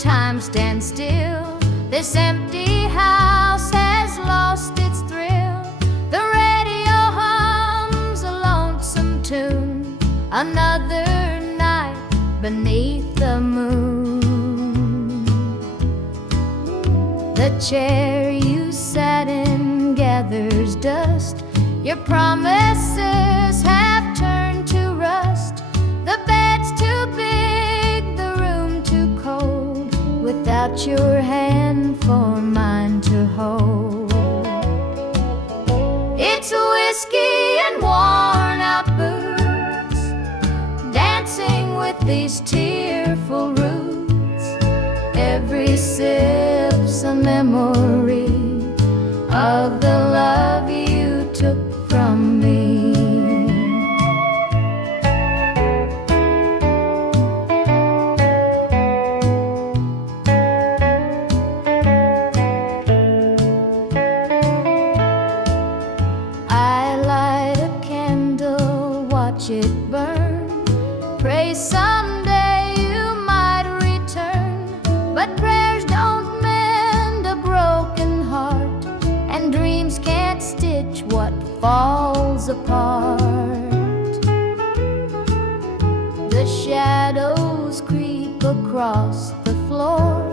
time stand still. This empty house has lost its thrill. The radio hums a lonesome tune. Another night beneath the moon. The chair you sat in gathers dust. Your promises have turned to rust. The bed's too big, the room too cold, without your hand for mine to hold. It's whiskey and worn out boots, dancing with these tearful roots. Every sip's a memory of the love you took from me. I light a candle, watch it burn, pray someday you might return. But prayers don't mend a broken heart, and dreams can't stitch what falls apart. The shadows creep across the floor.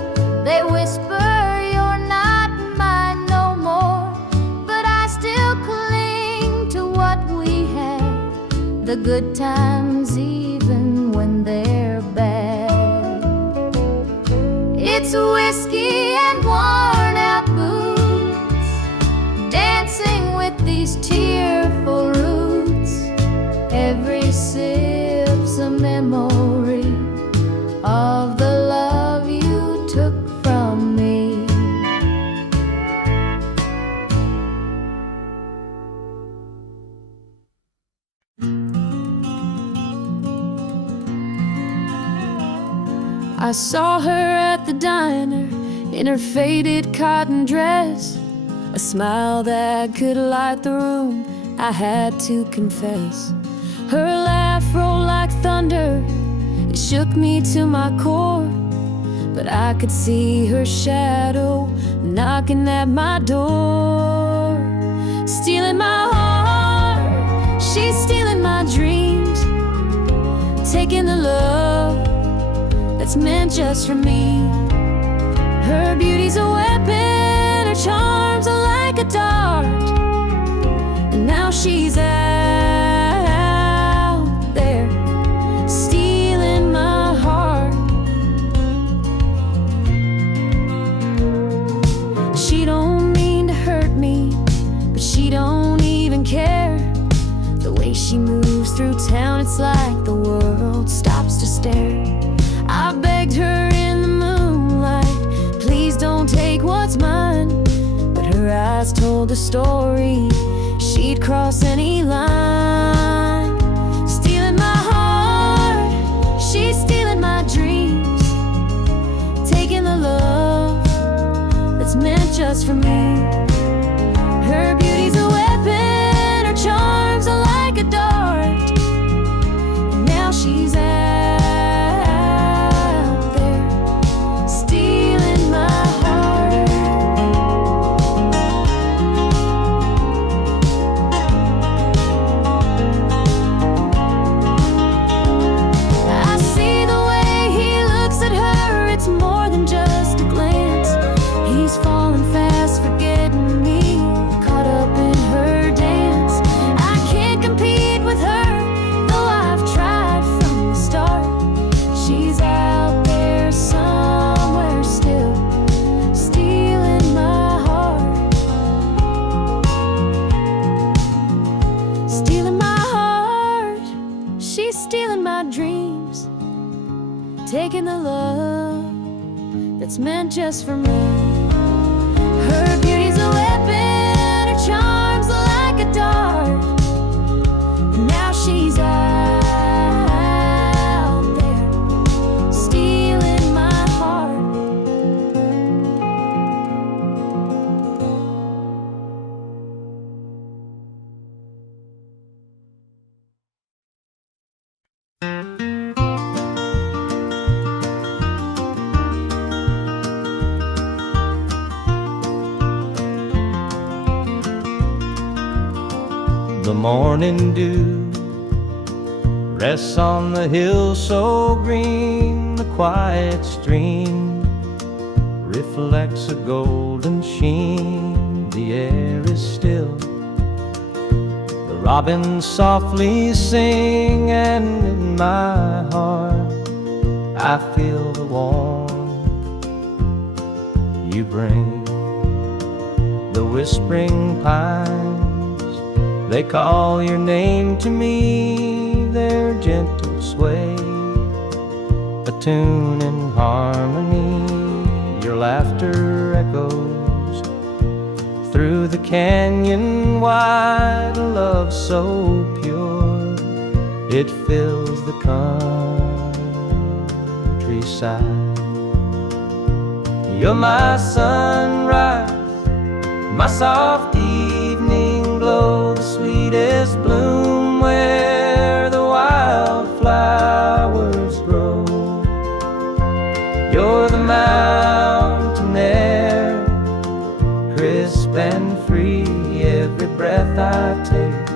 They whisper you're not mine no more. But I still cling to what we had, the good times even when they're bad. It's whiskey and worn out boots, dancing with these tearful roots. Every sip's a memory of the love you took from me. I saw her at the diner in her faded cotton dress, a smile that could light the room, I had to confess. Her laugh rolled like thunder, it shook me to my core. But I could see her shadow knocking at my door. Stealing my heart, she's stealing my dreams, taking the love that's meant just for me. Her beauty's a weapon, her charms are like a dart, and now she's out there stealing my heart. She don't mean to hurt me, but she don't even care. The way she moves through town, it's like the world stops to stare. I begged her in the moonlight, please don't take what's mine. But her eyes told a story, she'd cross any line. Stealing my heart, she's stealing my dreams, taking the love that's meant just for me. Her beauty's a weapon, her charms are like a dart, and now she's out there stealing my heart. I see the way he looks at her, it's more than just a glance. He's falling fast, forgetting me, caught up in her dance. I can't compete with her, though I've tried from the start. She's out there somewhere still, stealing my heart. Stealing my heart, she's stealing my dreams, taking the love that's meant just for me. Her beauty's a weapon, her charms are like a dart, and now she's out there stealing my heart. the morning dew rests on the hill so green. The quiet stream reflects a golden sheen. The air is still, the robins softly sing, and in my heart I feel the warmth you bring. The whispering pines, they call your name to me. Their gentle sway, a tune in harmony. Your laughter echoes through the canyon wide. A love so pure, it fills the countryside. You're my sunrise, my soft evening glow, the sweetest bloom where the wildflowers grow. You're the mountain air, crisp and free. Every breath I take,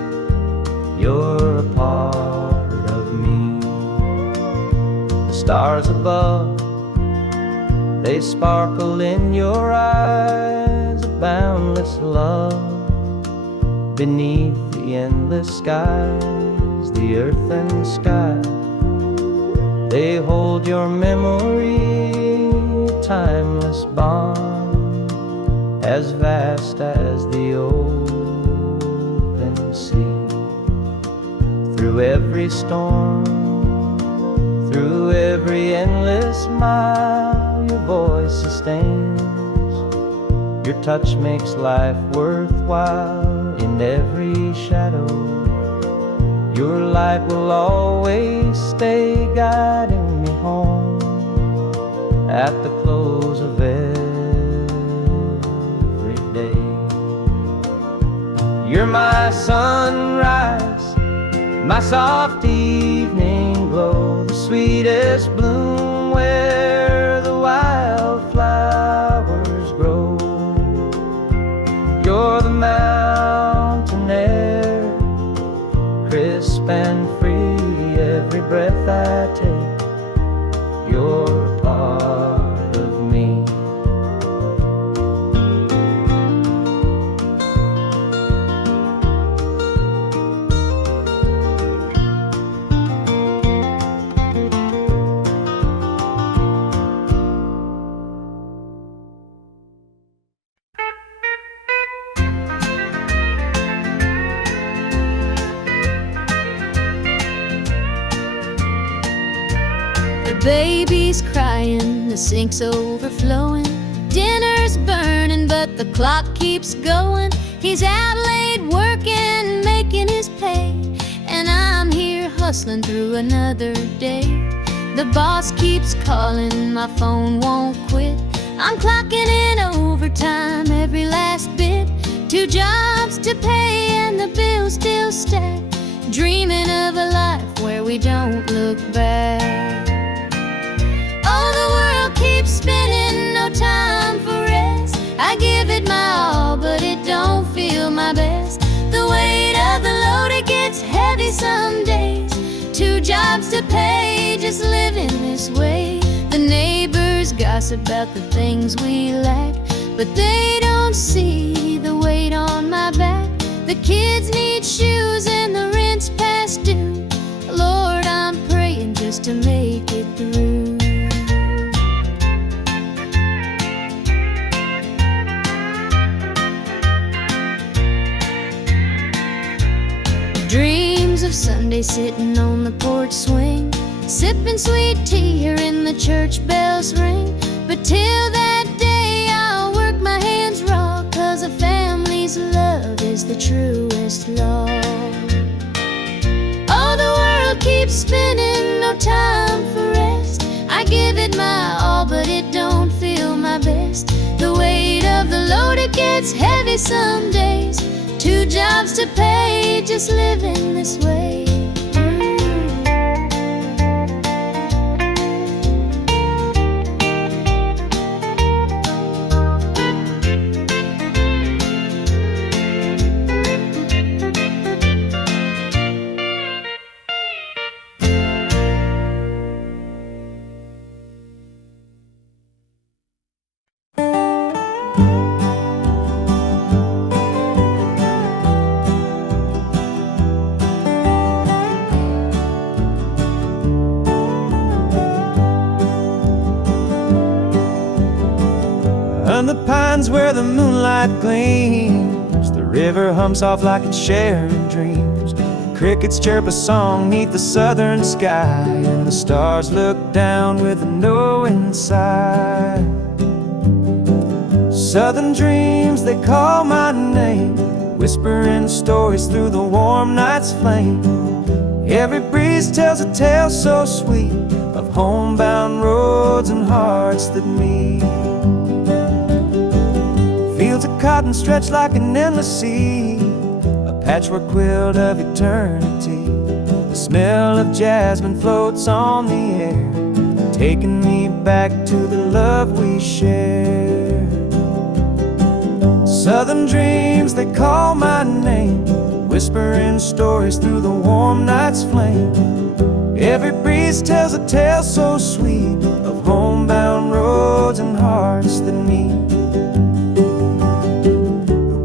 you're a part of me. The stars above, they sparkle in your eyes. A boundless love beneath the endless skies. The earth and sky, they hold your memory. A timeless bond, as vast as the open sea. Through every storm, through every endless mile, your voice sustains. Your touch makes life worthwhile. In every shadow, your light will always stay, guiding me home at the close of every day. You're my sunrise, my soft evening glow, the sweetest bloom where the wildflowers grow. You're the mountain air, crisp and free. Every breath I take, you're a part of me. Baby's crying, the sink's overflowing. Dinner's burning, but the clock keeps going. He's out late working, making his pay, and I'm here hustling through another day. The boss keeps calling, my phone won't quit. I'm clocking in overtime, every last bit. 2 jobs to pay and the bills still stack. Dreaming of a life where we don't look back. Keep spinning, no time for rest. I give it my all, but it don't feel my best. The weight of the load, it gets heavy some days. 2 jobs to pay, just living this way. The neighbors gossip about the things we lack, but they don't see the weight on my back. The kids need shoes and the rent's past due. Lord, I'm praying just to make it through. Dreams of Sunday sitting on the porch swing, sipping sweet tea, hearing the church bells ring. But till that day I'll work my hands raw, 'cause a family's love is the truest law. Oh, the world keeps spinning, no time for rest. I give it my all, but it don't feel my best. The weight of the load, it gets heavy some days. 2 jobs to pay, just living this way. and the pines where the moonlight gleams. The river hums off like it's sharing dreams. Crickets chirp a song neath the southern sky, and the stars look down with a knowing sigh. Southern dreams, they call my name, whispering stories through the warm night's flame. Every breeze tells a tale so sweet of homebound roads and hearts that meet. Fields of cotton stretch like an endless sea, a patchwork quilt of eternity. The smell of jasmine floats on the air, taking me back to the love we shared. Southern dreams, they call my name, whispering stories through the warm night's flame. Every breeze tells a tale so sweet of homebound roads and hearts that meet.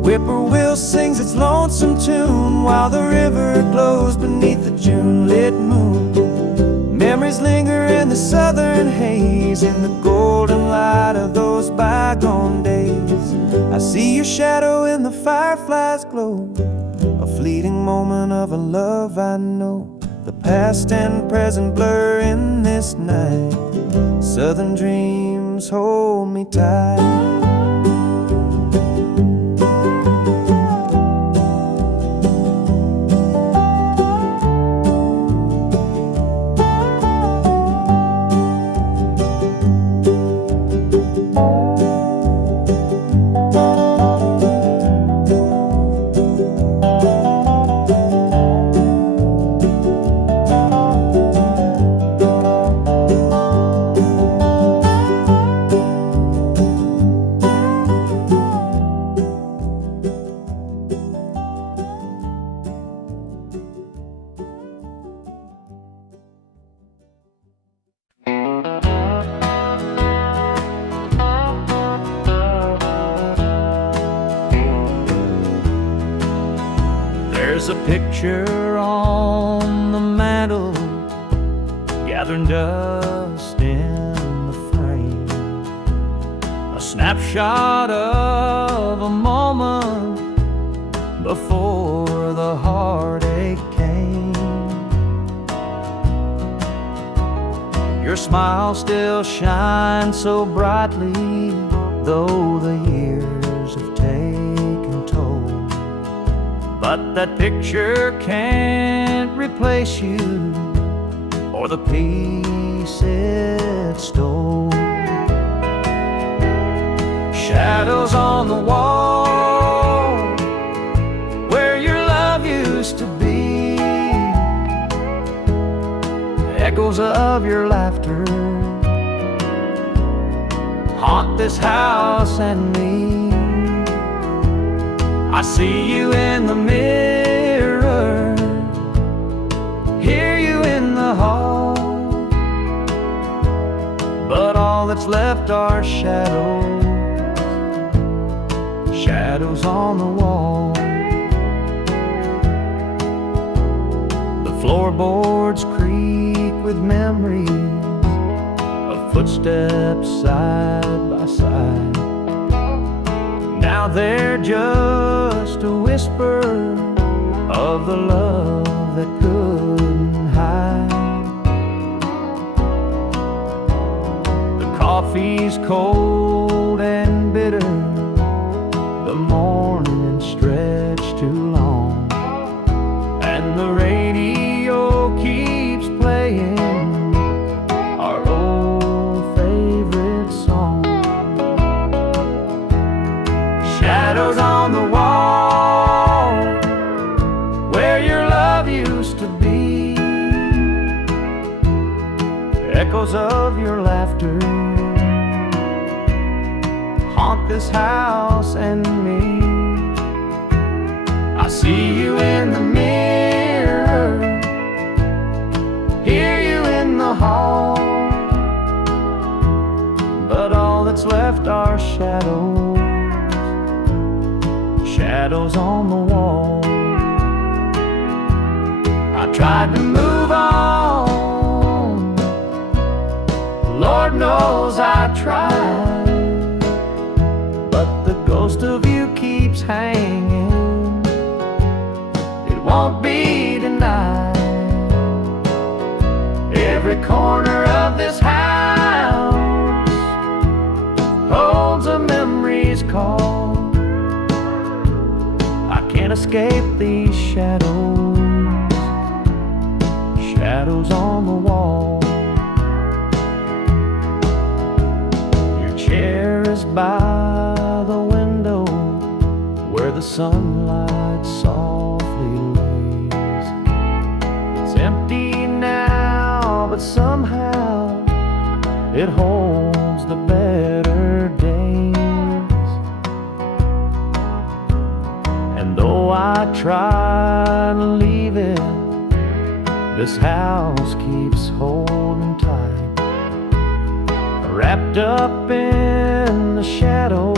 Whippoorwill sings its lonesome tune while the river glows beneath the June-lit moon. Memories linger in the southern haze, in the golden light of those bygone days. I see your shadow in the firefly's glow, a fleeting moment of a love I know. The past and present blur in this night. Southern dreams hold me tight. There's a picture on the mantle, gathering dust in the frame, a snapshot of a moment before the heartache came. Your smile still shines so brightly, though the years have taken toll. But that picture can't replace you or the peace it stole. Shadows on the wall where your love used to be, echoes of your laughter haunt this house and me. I see you in the mirror, hear you in the hall, but all that's left are shadows, shadows on the wall. The floorboards creak with memories of footsteps side by side. Now they're just a whisper of the love that couldn't hide. The coffee's cold and bitter, the morning stretched too long, and the radio keeps playing our old favorite song. Shadows on the wall where your love used to be, echoes of your laughter haunt this house and me. I see you in the mirror, hear you in the hall, but all that's left are shadows, shadows on the wall. I tried to move on, Lord knows I tried, ghost of you keeps hanging. It won't be denied. Every corner of this house holds a memory's call. I can't escape these shadows, shadows on the wall. Your chair is by the window where the sunlight softly lays. It's empty now, but somehow it holds the better days. And though I try to leave it, this house keeps holding tight, wrapped up in the shadows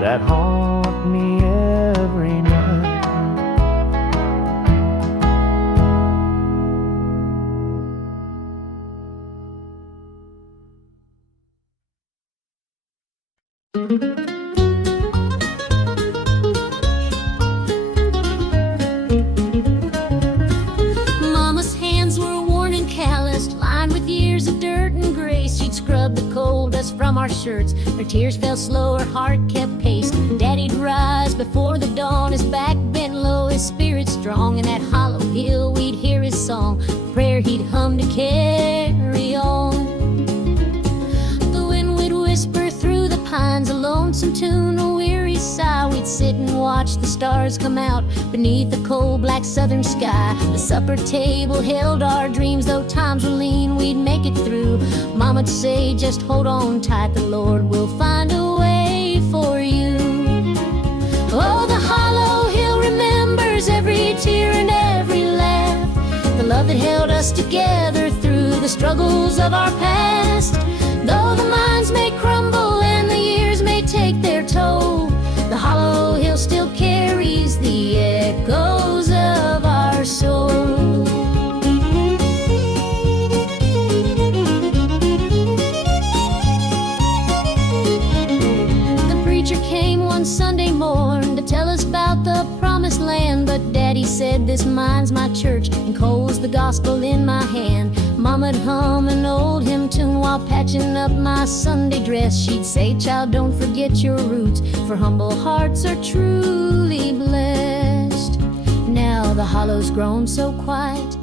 that haunt me every night. Mama's hands were worn and calloused, lined with years of dirt and grace. She'd scrub the coal dust from our shirts. Her tears fell slow, her heart kept pace. Daddy'd rise before the dawn, his back bent low, his spirit strong. In that hollow hill we'd hear his song, the prayer he'd hum to carry on. The wind would whisper through the pines, a lonesome tune, a weary sigh. We'd sit and watch the stars come out beneath the cold black southern sky. The supper table held our dreams, though times were lean, we'd make it through. Mama'd say, just hold on tight, the Lord will find a way for you. Oh, the hollow hill remembers every tear and every laugh, the love that held us together through the struggles of our past. Though the minds may crumble and the years may take their toll, the hollow hill still carries the echoes of our soul. The preacher came one Sunday morn to tell us about the promised land, but Daddy said, this mine's my church, and coal's the gospel in my hand. Mama'd hum an old hymn tune while patching up my Sunday dress. She'd say, child, don't forget your roots, for humble hearts are truly blessed. Now the hollow's grown so quiet,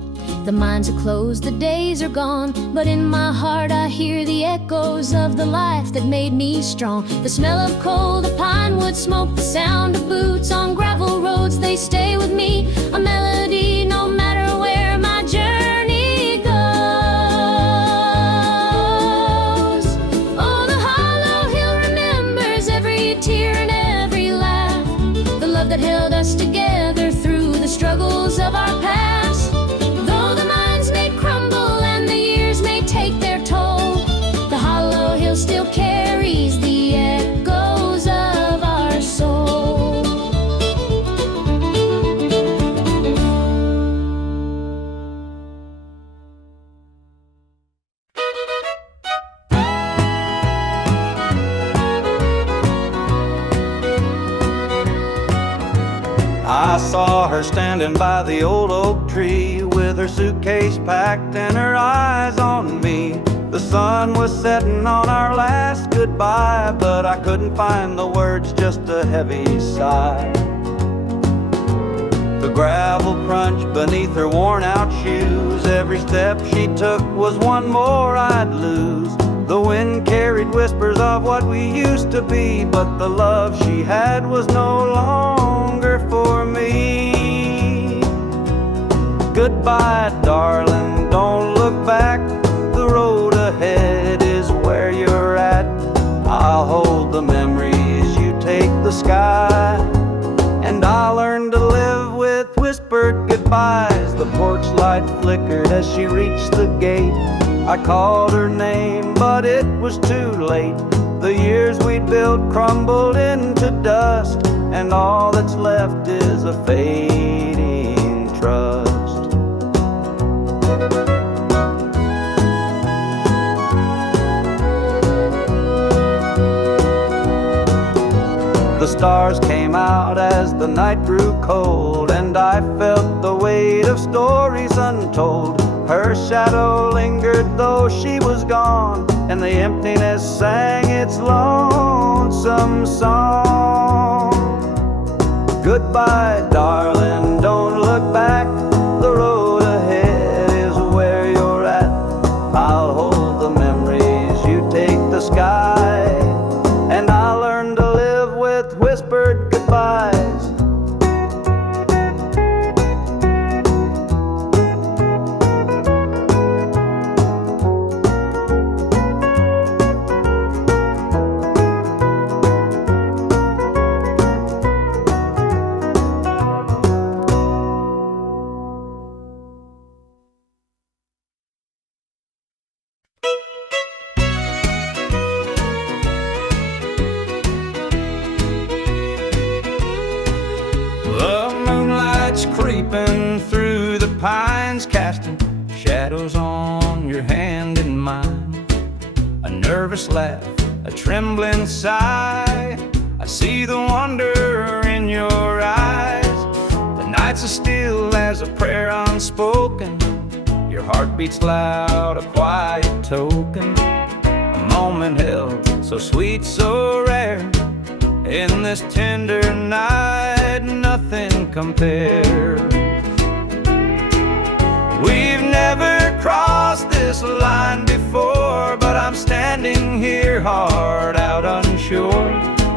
the mines are closed, the days are gone, but in my heart I hear the echoes of the life that made me strong. The smell of coal, the pine wood smoke, the sound of boots on gravel roads, they stay with me, a melody no matter where my journey goes. Oh, the hollow hill remembers every tear and every laugh, the love that held us together through the struggles of our past. Though the minds may crumble and the years may take their toll, the hollow hill still carries the echoes of our soul. I saw her standing by the old oak tree with her suitcase packed and her eyes on me. The sun was setting on our last goodbye, but I couldn't find the words, just a heavy sigh. The gravel crunched beneath her worn out shoes, every step she took was one more I'd lose. The wind carried whispers of what we used to be, but the love she had was no longer for me. Goodbye, darling, don't look back, the road ahead is where you're at. I'll hold the memories, you take the sky, and I'll learn to live with whispered goodbyes. The porch light flickered as she reached the gate. I called her name, but it was too late. The years we'd built crumbled into dust, and all that's left is a fading trust. The stars came out as the night grew cold, and I felt the weight of stories untold. Her shadow lingered though she was gone, and the emptiness sang its lonesome song. Goodbye, darling, don't look back. The road ahead is where you're at. I'll hold the memories, you take the sky, and I'll learn to live with whispered goodbyes. Creeping through the pines, casting shadows on your hand and mine. A nervous laugh, a trembling sigh, I see the wonder in your eyes. The nights are still as a prayer unspoken. Your heart beats loud, a quiet token. A moment held, so sweet, so rare. In this tender night, nothing compares. We've never crossed this line before, but I'm standing here, heart out unsure,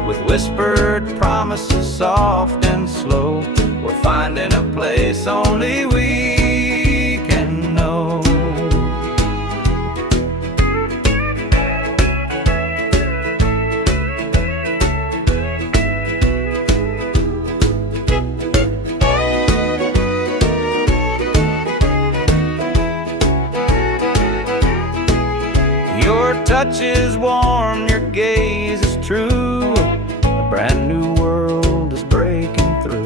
with whispered promises soft and slow. We're finding a place only we can know. Your touch is warm, your gaze is true. A brand new world is breaking through.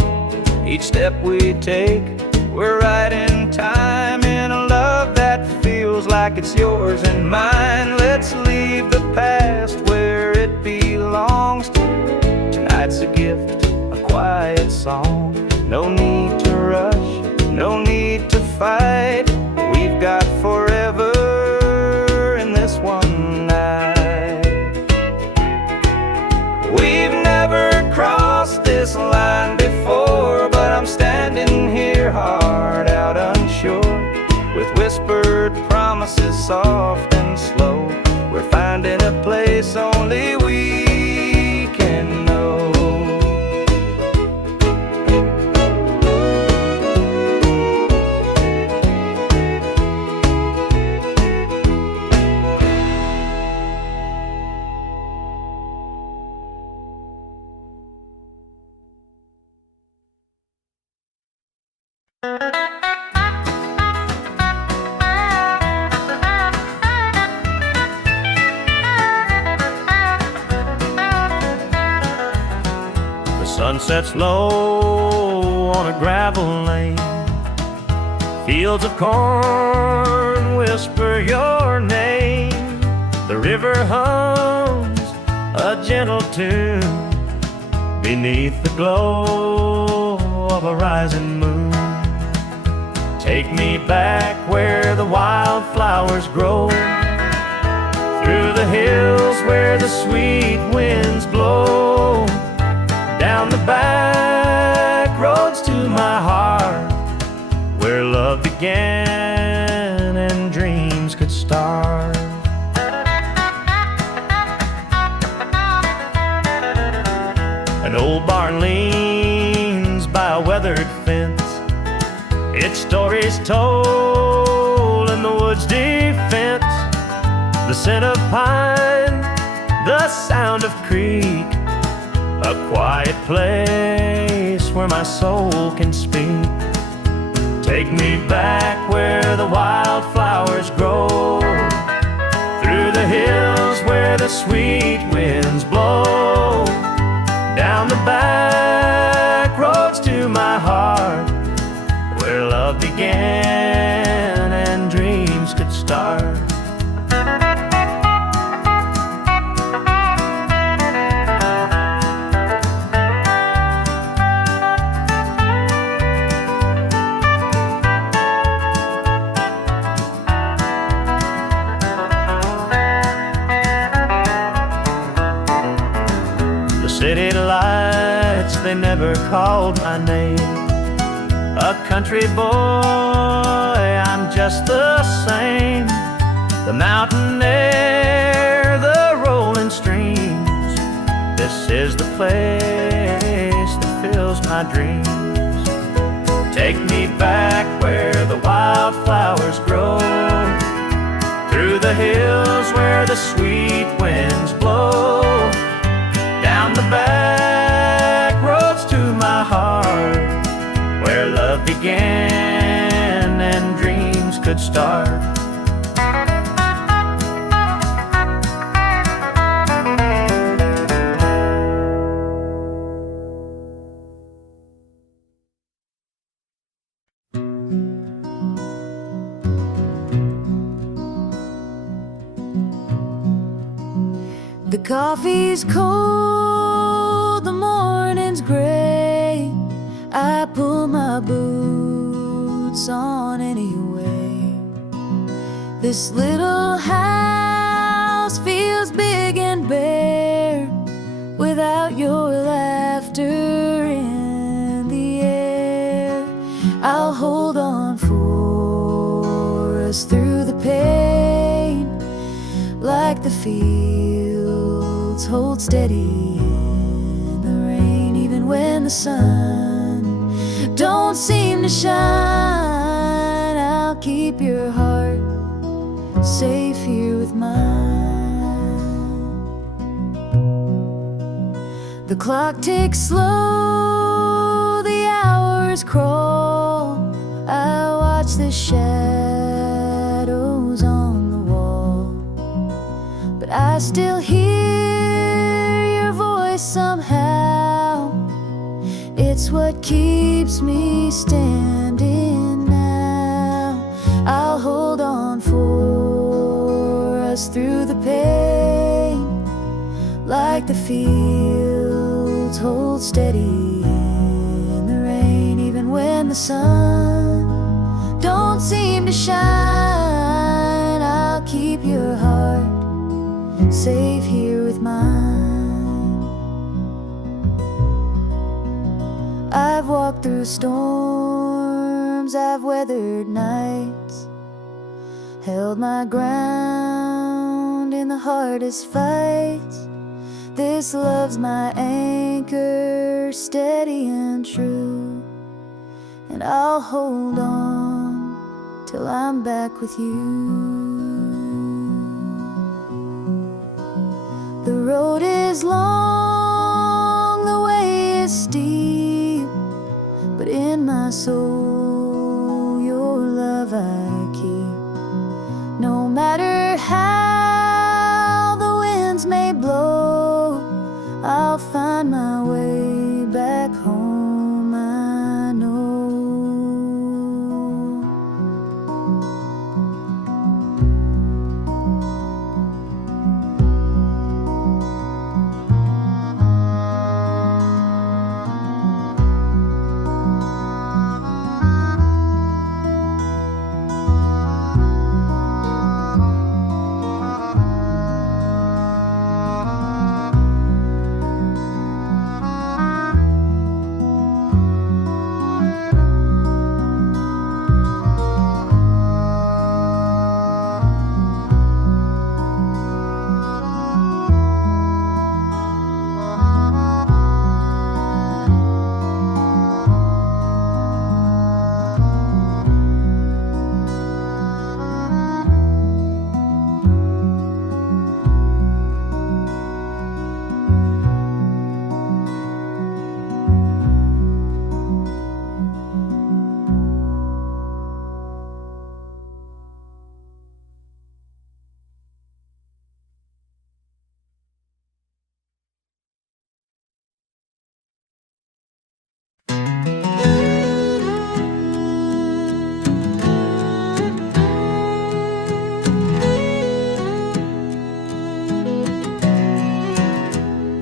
Each step we take, we're right in time, in a love that feels like it's yours and mine. Let's leave the past where it belongs. Tonight's a gift, a quiet song. No need to rush, no need to fight. We've got forever one night. We've never crossed this line before, but I'm standing here, heart out unsure, with whispered promises soft and slow. We're finding a place only we can know. The sun sets low on a gravel lane. Fields of corn whisper your name. The river hums a gentle tune beneath the glow of a rising moon. Take me back where the wildflowers grow, through the hills where the sweet winds blow, down the back roads to my heart, where love began and dreams could start. An old barn leans by a weathered fence, its stories told in the woods' defense. The scent of pine, the sound of creek, a quiet place where my soul can speak. Take me back where the wildflowers grow, through the hills where the sweet winds blow, down the back roads to my heart, where love began and dreams could start. City lights, they never called my name. A country boy, I'm just the same. The mountain air, the rolling streams, this is the place that fills my dreams. Take me back where the wildflowers grow, through the hills where the sweet winds blow, down the back roads to my heart, where love began and dreams could start. The coffee's cold, the morning's gray. I pull my boots on anyway. This little house feels big and bare without your laughter in the air. I'll hold on for us through the pain, like the fields hold steady in the rain. Even when the sun don't seem to shine, I'll keep your heart safe here with mine. The clock ticks slow, the hours crawl. I watch the shadows on the wall, but I still hear your voice somehow. It's what keeps me standing now. I'll hold on for us through the pain, like the fields hold steady in the rain. Even when the sun don't seem to shine, I'll keep your heart safe here with mine. I've walked through storms, I've weathered nights, held my ground in the hardest fights. This love's my anchor, steady and true, and I'll hold on till I'm back with you. The road is long, the way is steep, but in my soul your love I keep. No matter how the winds may blow, I'll find my way back home, I know.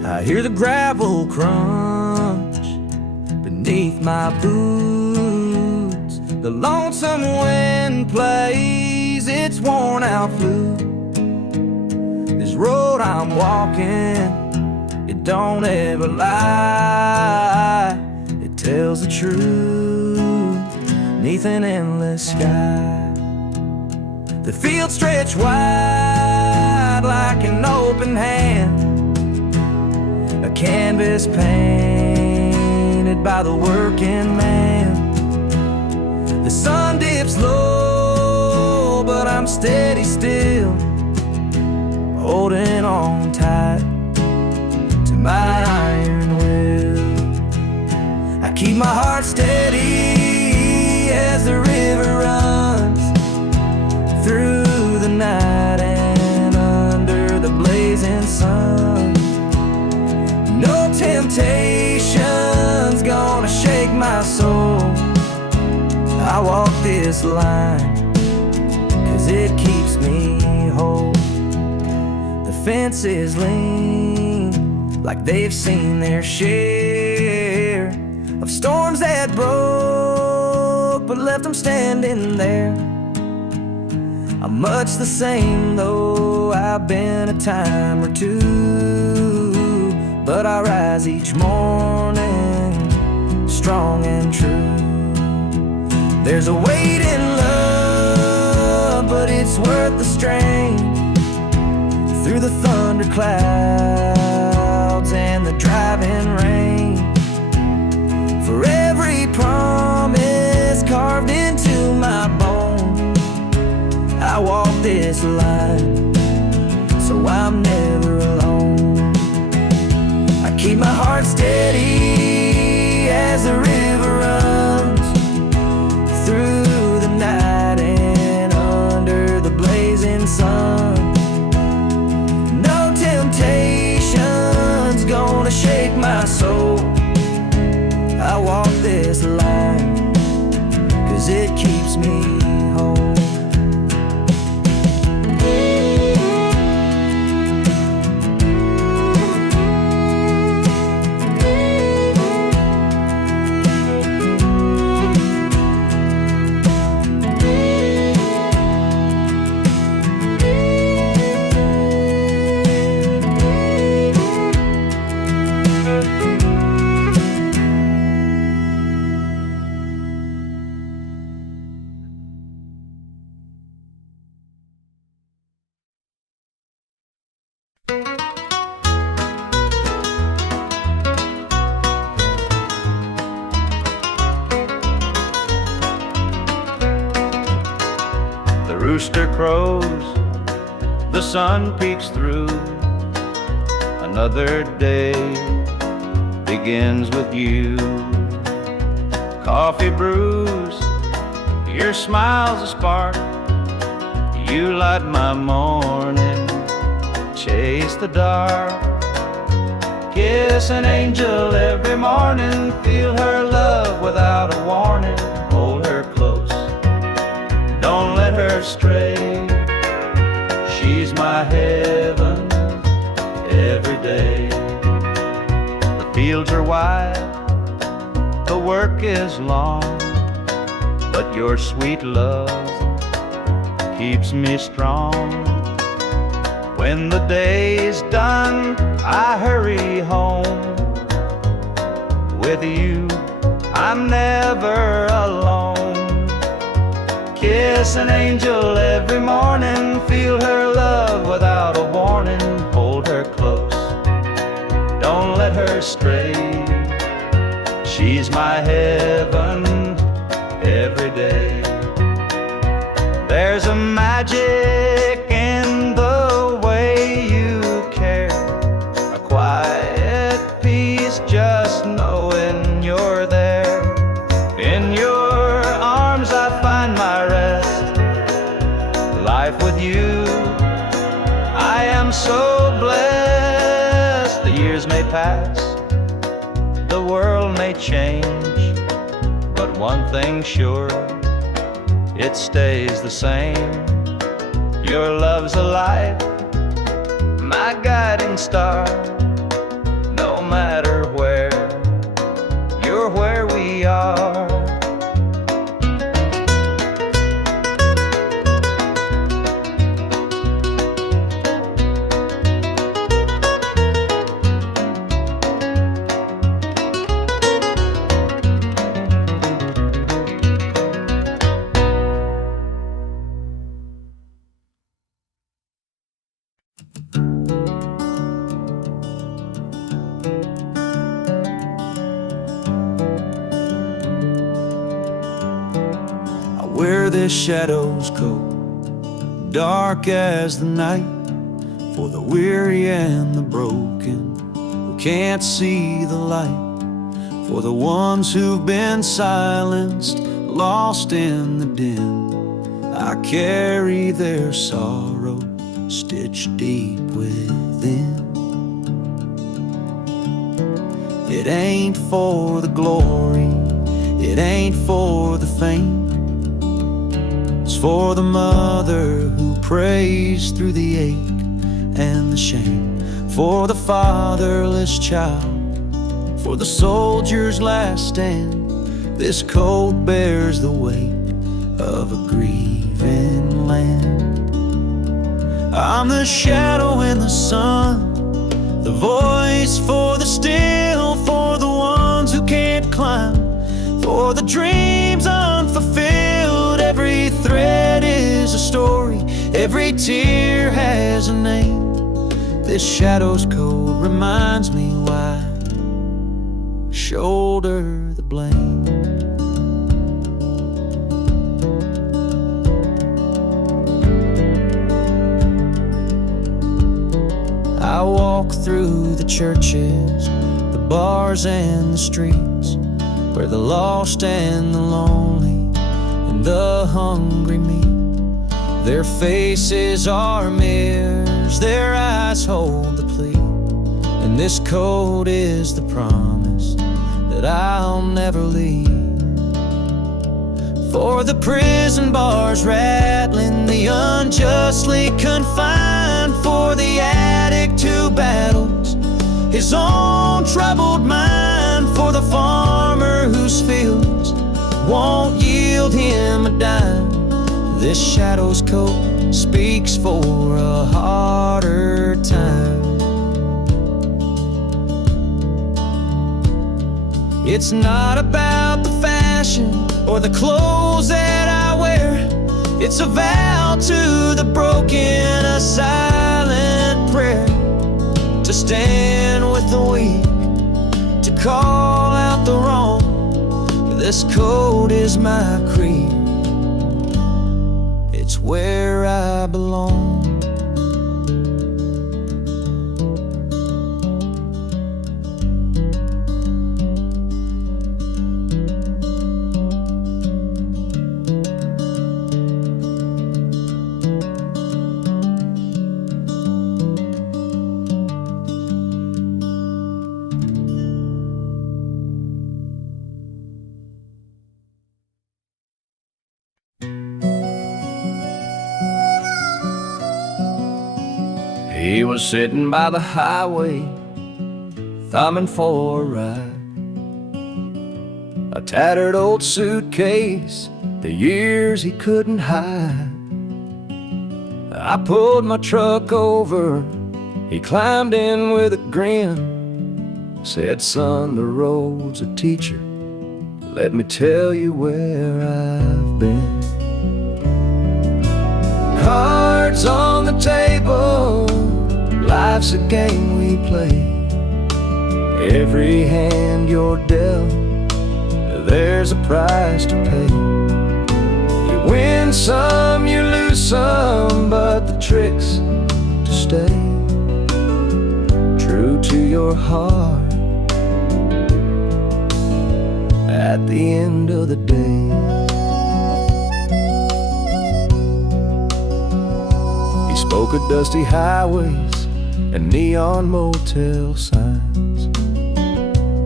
I hear the gravel crunch beneath my boots. The lonesome wind plays its worn out flute. This road I'm walking, it don't ever lie. It tells the truth 'neath an endless sky. The fields stretch wide like an open hand, a canvas painted by the working man. The sun dips low, but I'm steady still, holding on tight to my iron will. I keep my heart steady as the river runs through the night and under the blazing sun. No temptation's gonna shake my soul. I walk this line 'cause it keeps me whole. The fences lean like they've seen their share of storms that broke but left them standing there. I'm much the same though I've been a time or two, but I rise each morning strong and true. There's a weight in love, but it's worth the strain. Through the thunder clouds and the driving rain, for every promise carved into my bone, I walk this line so I'm never alone. I keep my heart steady as the river runs through the night and under the blazing sun. No temptation's gonna shake my soul. I walk this line 'cause it keeps me whole. Rooster crows, the sun peeks through. Another day begins with you. Coffee brews, your smile's a spark. You light my morning, chase the dark. Kiss an angel every morning, feel her love without a warning. Hold her close, don't let her stray. She's my heaven every day. The fields are wide, the work is long, but your sweet love keeps me strong. When the day's done, I hurry home. With you, I'm never alone. Kiss an angel every morning, feel her love without a warning. Hold her close, don't let her stray. She's my heaven every day. There's a magic in the way you care, a quiet peace just knowing you're there. In your arms I find my rest. Life with you, I am so blessed. The years may pass, the world may change, but one thing's sure, it stays the same. Your love's a light, my guiding star. No matter where, you're where we are. where this shadows go, dark as the night, for the weary and the broken who can't see the light, for the ones who've been silenced, lost in the din. I carry their sorrow stitched deep within. It ain't for the glory, it ain't for the fame. It's for the mother who prays through the ache and the shame, for the fatherless child, for the soldier's last stand. This coat bears the weight of a grieving land. I'm the shadow in the sun, the voice for the still, for the ones who can't climb, for the dreams unfulfilled. Every thread is a story, every tear has a name. This shadow's code reminds me why I shoulder the blame. I walk through the churches, the bars and the streets, where the lost and the lonely and the hungry meet. Their faces are mirrors, their eyes hold the plea, and this code is the promise that I'll never leave. For the prison bars rattling, the unjustly confined, for the addict who battles his own troubled mind, for the farmer whose fields won't yield him a dime. This shadow's coat speaks for a harder time. It's not about the fashion or the clothes that I wear. It's a vow to the broken, a silent prayer, to stand with the weak, to call out the wrong. This code is my creed, it's where I belong. He was sitting by the highway, thumbing for a ride. A tattered old suitcase, the years he couldn't hide. I pulled my truck over, he climbed in with a grin. Said, son, the road's a teacher, let me tell you where I've been. Cards on the table, life's a game we play. Every hand you're dealt, there's a price to pay. You win some, you lose some, but the trick's to stay true to your heart at the end of the day. He spoke of dusty highways and neon motel signs,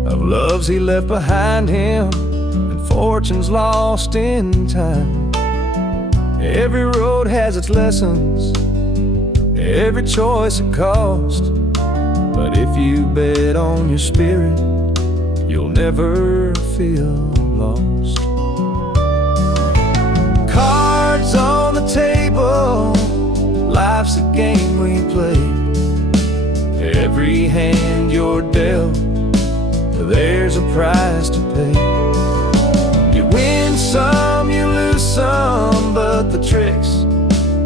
of loves he left behind him and fortunes lost in time. Every road has its lessons, every choice a cost, but if you bet on your spirit, you'll never feel lost. Cards on the table, life's a game we play. Every hand you're dealt, there's a price to pay. You win some, you lose some, but the trick's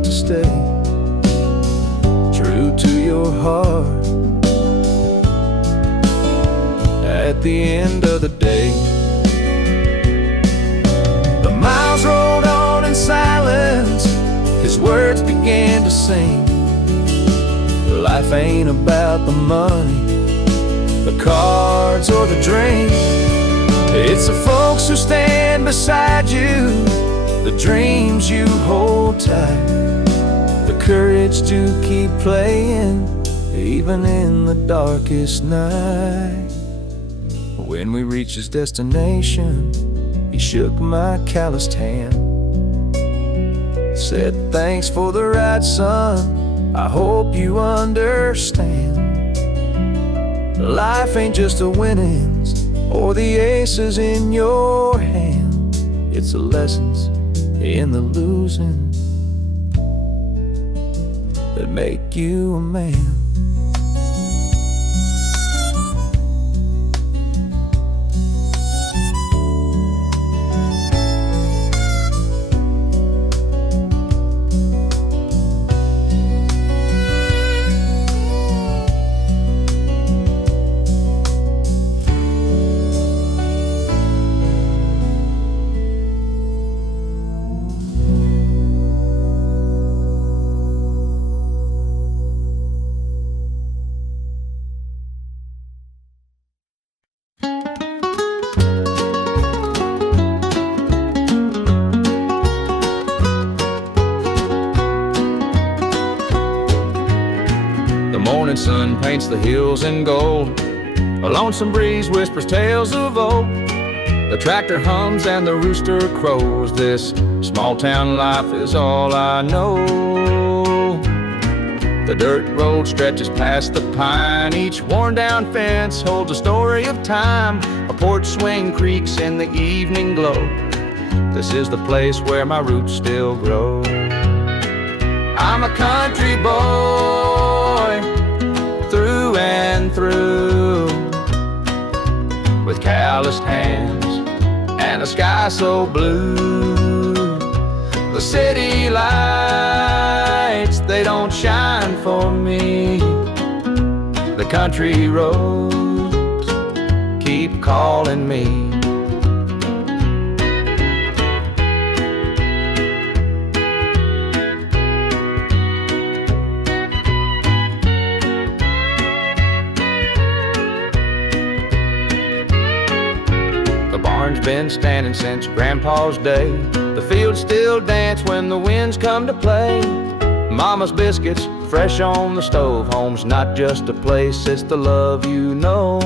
to stay true to your heart at the end of the day. The miles rolled on began to sing. Life ain't about the money, the cards, or the drink. It's the folks who stand beside you, the dreams you hold tight, the courage to keep playing even in the darkest night. When we reached his destination, he shook my calloused hand, said, "Thanks for the ride, son, I hope you understand. Life ain't just the winnings or the aces in your hand. It's the lessons in the losing that make you a man." The morning sun paints the hills in gold. A lonesome breeze whispers tales of old. The tractor hums and the rooster crows. This small town life is all I know. The dirt road stretches past the pine. Each worn down fence holds a story of time. A porch swing creaks in the evening glow. This is the place where my roots still grow. I'm a country boy, through and through, with calloused hands and a sky so blue. The city lights, they don't shine for me. The country roads keep calling me. Been standing since Grandpa's day. The fields still dance when the winds come to play. Mama's biscuits fresh on the stove. Home's not just a place, it's the love you know.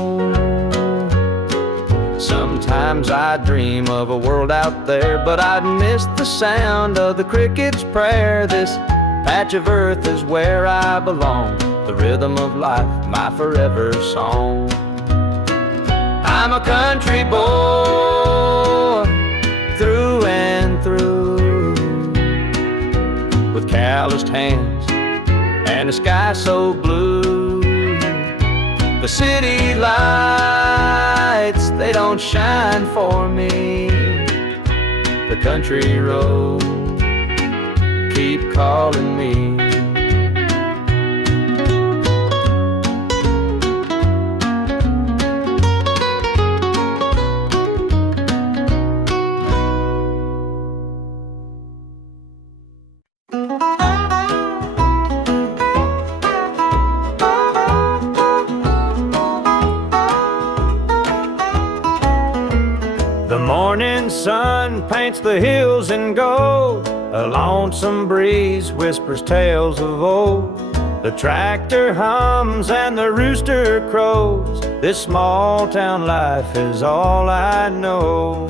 Sometimes I dream of a world out there, but I'd miss the sound of the cricket's prayer. This patch of earth is where I belong, the rhythm of life, my forever song. I'm a country boy, through and through, with calloused hands and a sky so blue. The city lights, they don't shine for me. The country roads keep calling me. The morning sun paints the hills in gold. A lonesome breeze whispers tales of old. The tractor hums and the rooster crows. This small town life is all I know.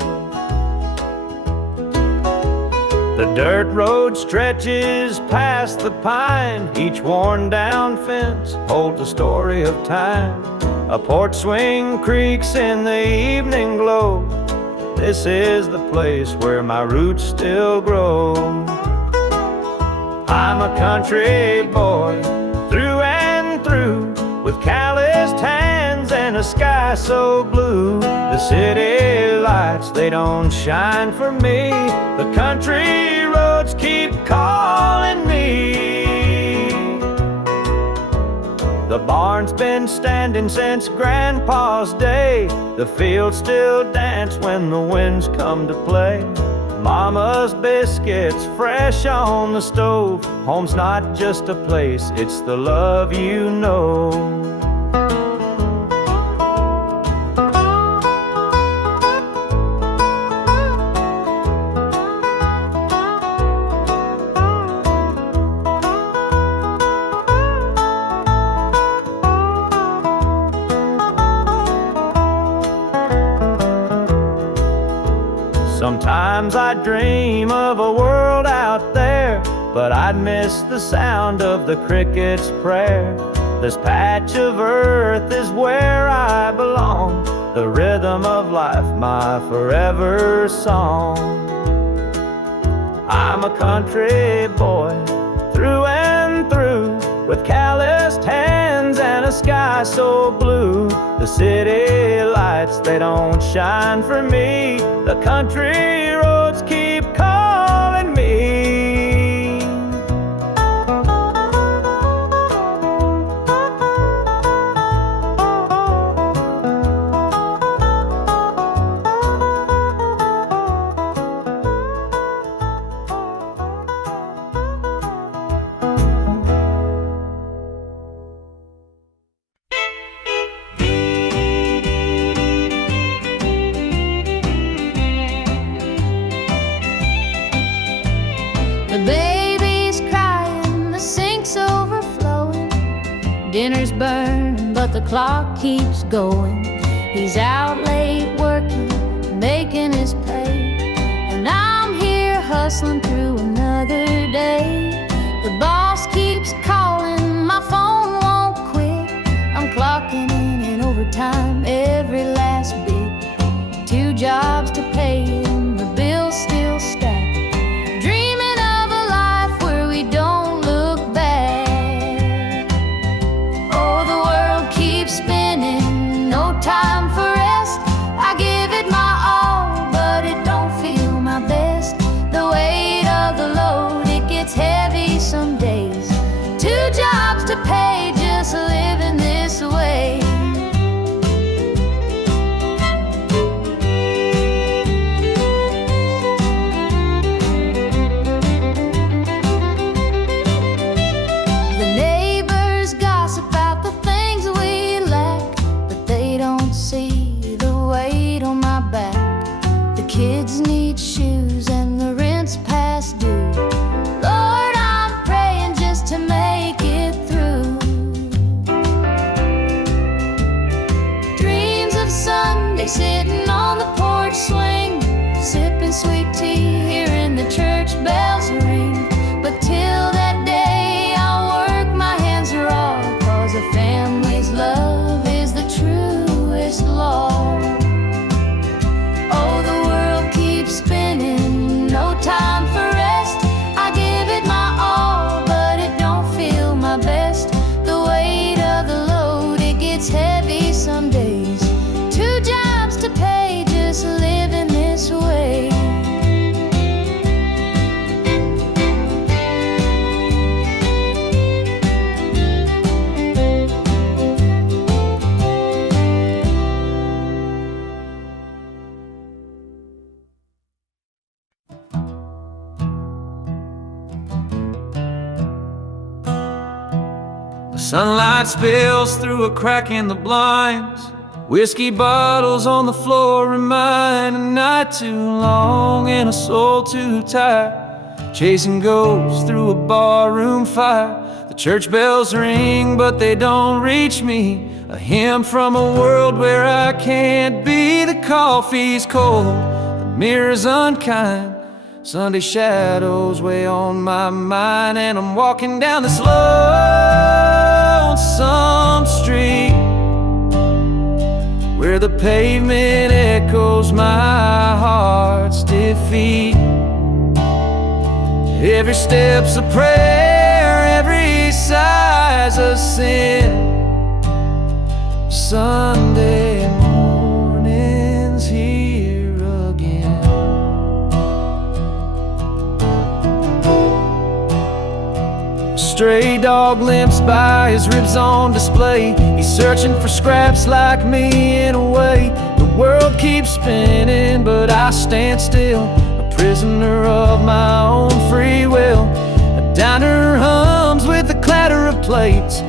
The dirt road stretches past the pine. Each worn down fence holds a story of time. A porch swing creaks in the evening glow. This is the place where my roots still grow. I'm a country boy, through and through, with calloused hands and a sky so blue. The city lights, they don't shine for me. The country roads keep calling me. The barn's been standing since Grandpa's day. The fields still dance when the winds come to play. Mama's biscuits fresh on the stove. Home's not just a place, it's the love you know. Sometimes I dream of a world out there, but I'd miss the sound of the cricket's prayer. This patch of earth is where I belong, the rhythm of life, my forever song. I'm a country boy, through and through, with calloused hands and a sky so blue. The city lights, they don't shine for me. The country roads keep calling me. The baby's crying, the sink's overflowing. Dinner's burning, but the clock keeps going. He's out late working, making his pay, and I'm here hustling through another day. The boss keeps calling, my phone won't quit. I'm clocking in overtime every last bit. 2 jobs to pay and the bills still stack. Time for rest, I give it my all, but it don't feel my best. The weight of the load, it gets heavy some days. 2 jobs to pay, just living this way. The neighbors gossip about the things we lack, they don't see the weight on my back. The kids need shoes and the rent's past due. Lord, I'm praying just to make it through. Dreams of Sunday sitting on the porch swing, sipping sweet tea, hearing the church bells ring. But till that day I'll work my hands raw, 'cause a family's love is the truest law. Oh, the world keeps spinning, no time for rest. I give it my all, but it don't feel my best. The weight of the load, it gets heavy some days. 2 jobs to pay, just living this way. Sunlight spills through a crack in the blinds. Whiskey bottles on the floor remind a night too long and a soul too tired. Chasing ghosts through a barroom fire. The church bells ring, but they don't reach me. A hymn from a world where I can't be. The coffee's cold, the mirror's unkind. Sunday shadows weigh on my mind, and I'm walking down this lonesome street where the pavement echoes my heart's defeat. Every step's a prayer, every sigh's a sin. Sunday morning's here again. Stray dog limps by, his ribs on display. He's searching for scraps like me in a way. The world keeps spinning, but I stand still. A prisoner of my own free will. A diner hums with the clatter of plates.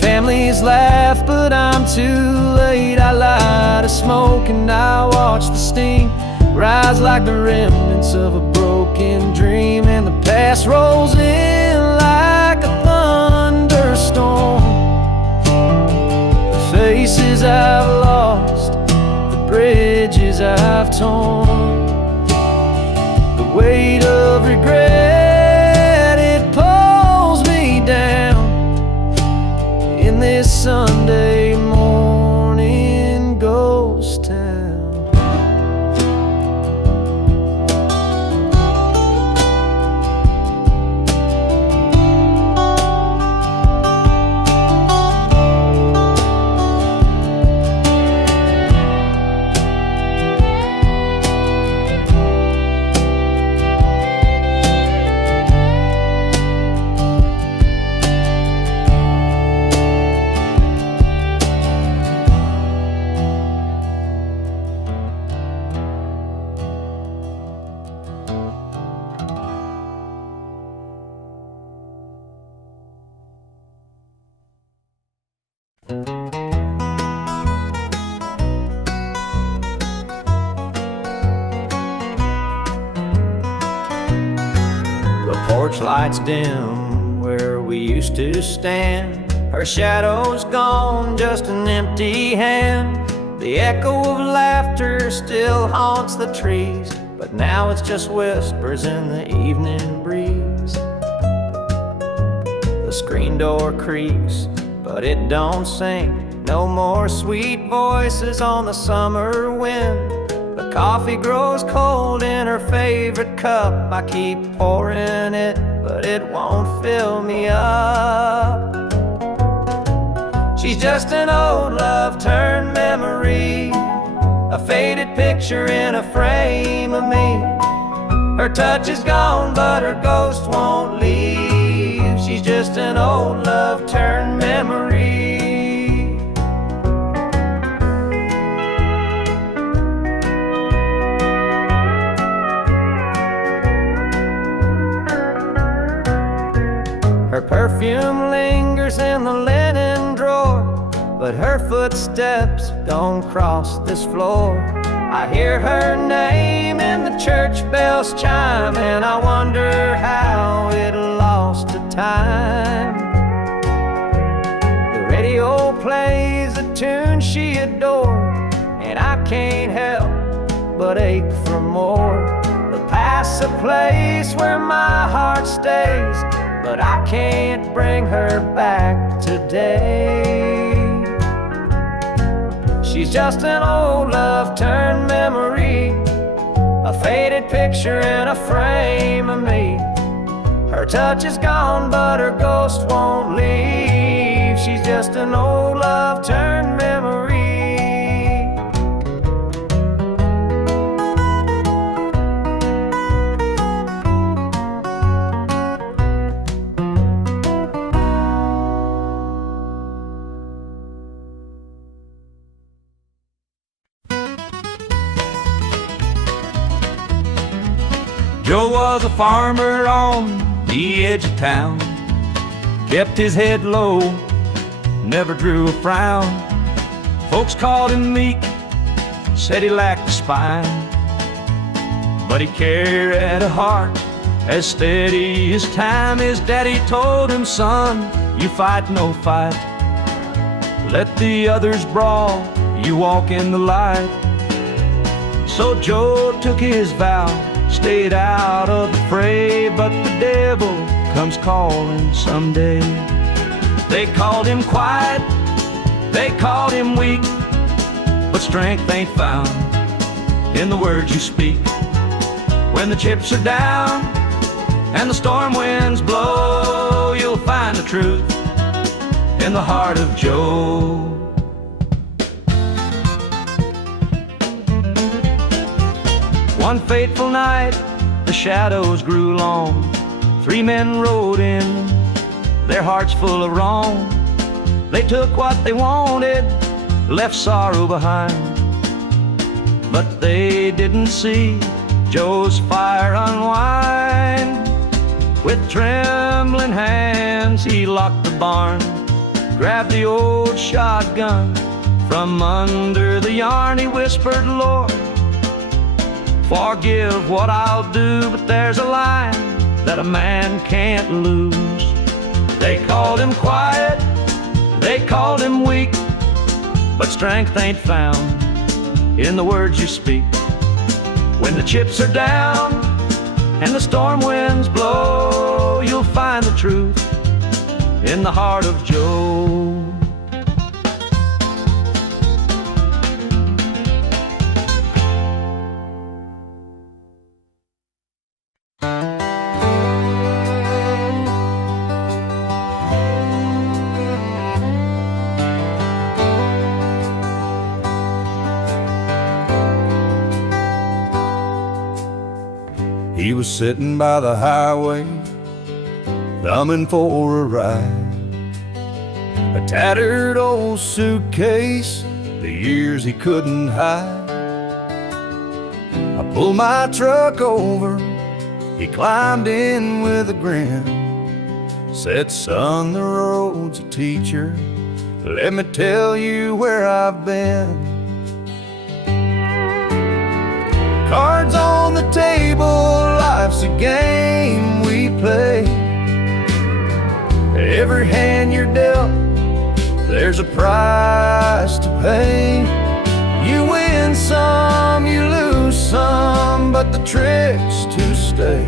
Families laugh, but I'm too late. I light a smoke and I watch the steam rise like the remnants of a broken dream. And the past rolls in like a thunderstorm. The faces I've lost, the bridges I've torn, the weight of regret, it pulls me down in this Sunday morning ghost town. Porch lights dim where we used to stand. Her shadow's gone, just an empty hand. The echo of laughter still haunts the trees, but now it's just whispers in the evening breeze. The screen door creaks, but it don't sing. No more sweet voices on the summer wind. The coffee grows cold in her favorite cup. I keep pouring it, but it won't fill me up. She's just an old love turned memory, a faded picture in a frame of me. Her touch is gone, but her ghost won't leave. She's just an old love turned memory. Her perfume lingers in the linen drawer, but her footsteps don't cross this floor. I hear her name in the church bells chime, and I wonder how it lost to time. The radio plays a tune she adored, and I can't help but ache for more. The past's a place where my heart stays, but I can't bring her back today. She's just an old love turned memory, a faded picture in a frame of me. Her touch is gone, but her ghost won't leave. She's just an old love turned memory. Joe was a farmer on the edge of town, kept his head low, never drew a frown. Folks called him meek, said he lacked a spine, but he carried a heart as steady as time. His daddy told him, son, you fight no fight, let the others brawl, you walk in the light. So Joe took his vow, stayed out of the fray, but the devil comes calling someday. They called him quiet, they called him weak, but strength ain't found in the words you speak. When the chips are down and the storm winds blow, you'll find the truth in the heart of Joe. One fateful night, the shadows grew long. 3 men rode in, their hearts full of wrong. They took what they wanted, left sorrow behind, but they didn't see Joe's fire unwind. With trembling hands he locked the barn, grabbed the old shotgun from under the yarn. He whispered, Lord, forgive what I'll do, but there's a line that a man can't lose. They called him quiet, they called him weak, but strength ain't found in the words you speak. When the chips are down and the storm winds blow, you'll find the truth in the heart of Joe. He was sitting by the highway, thumbing for a ride. A tattered old suitcase, the years he couldn't hide. I pulled my truck over, he climbed in with a grin. Said, son, the road's a teacher, let me tell you where I've been. Cards on the table, life's a game we play. Every hand you're dealt, there's a price to pay. You win some, you lose some, but the trick's to stay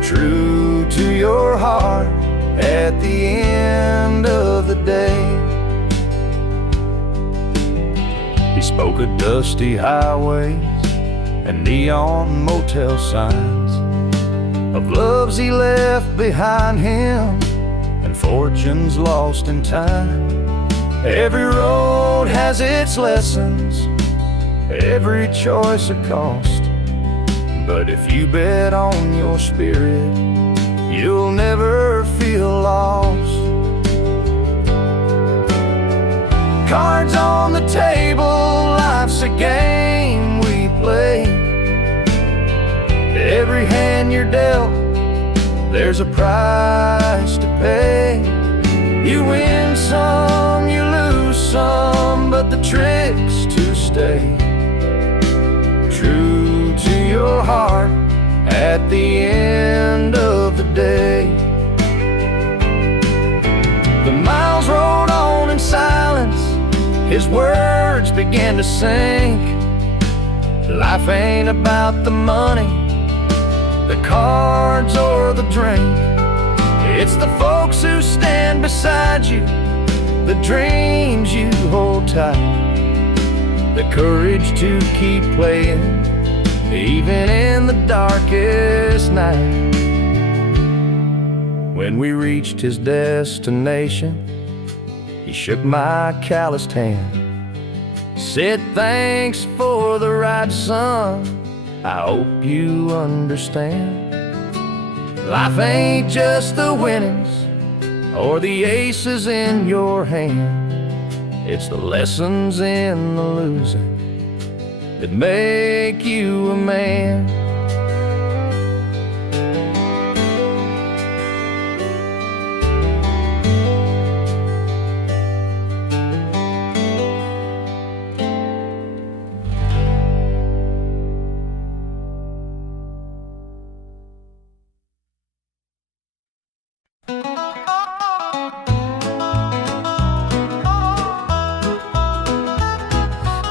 true to your heart at the end of the day. He spoke of dusty highways and neon motel signs, of loves he left behind him and fortunes lost in time. Every road has its lessons, every choice a cost, but if you bet on your spirit, you'll never feel lost. Cards on the table, life's a game we play. Every hand you're dealt, there's a price to pay. You win some, you lose some, but the trick's to stay true to your heart at the end of the day. The miles rolled on in silence, his words began to sink. Life ain't about the money, the cards or the drink. It's the folks who stand beside you, the dreams you hold tight, the courage to keep playing even in the darkest night. When we reached his destination, he shook my calloused hand, said, thanks for the ride, son, I hope you understand. Life ain't just the winnings or the aces in your hand, it's the lessons in the losing that make you a man.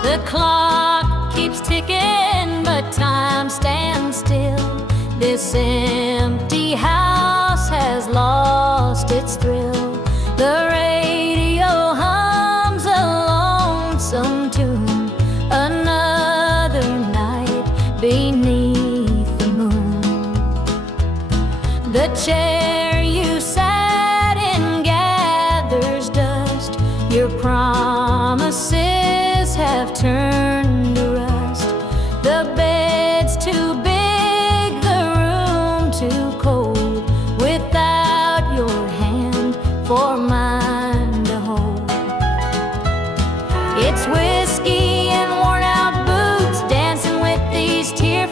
The clock keeps ticking, but time stands still. This empty house has lost its thrill. The radio hums a lonesome tune, another night beneath the moon. The chair you sat in gathers dust, your promises have turned to rust. The bed's too big, the room too cold, without your hand for mine to hold. It's whiskey and worn out boots dancing with these tear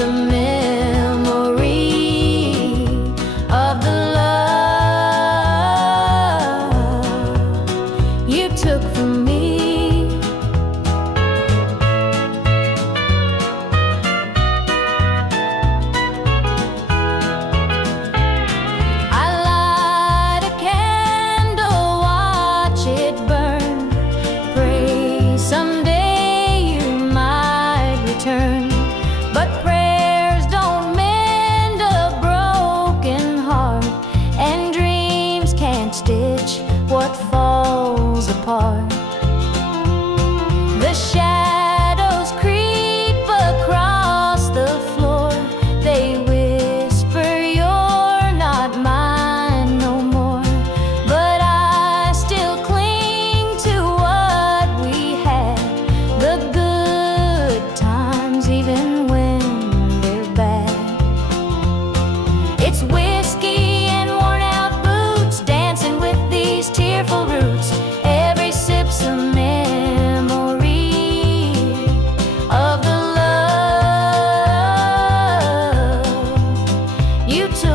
a memory of the love you took from me. I light a candle, watch it burn, pray someday you might return. But prayers don't mend a broken heart, and dreams can't stitch what falls apart. The shadows creep across the floor, they whisper you're not mine no more. But I still cling to what we had, the good times even when they're bad. It's whiskey and worn out boots, dancing with these tearful roots. Every sip's a memory of the love you took